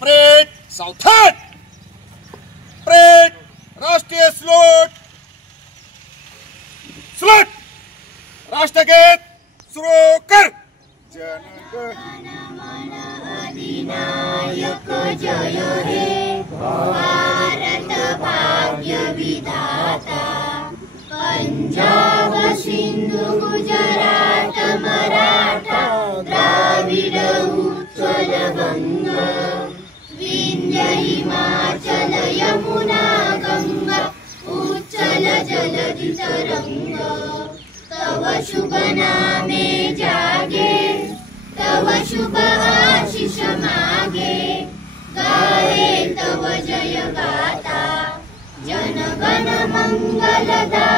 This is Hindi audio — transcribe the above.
परेड सावधान. परेड राष्ट्रीय सलूट. सलूट. राष्ट्रगीत सुरू कर. जनगण अधिनायक जय हे भारत भाग्य विधाता. पंजाब सिंधु गुजरात मराठा द्राविड उत्कल बंग. विंध्य हिमाचल यमुना गंगा उच्चल जलधि तरंग. तव शुभ नामे जागे तव शुभ आशीष मागे. गाहे तव जय गाथा जनगण मंगलदायका.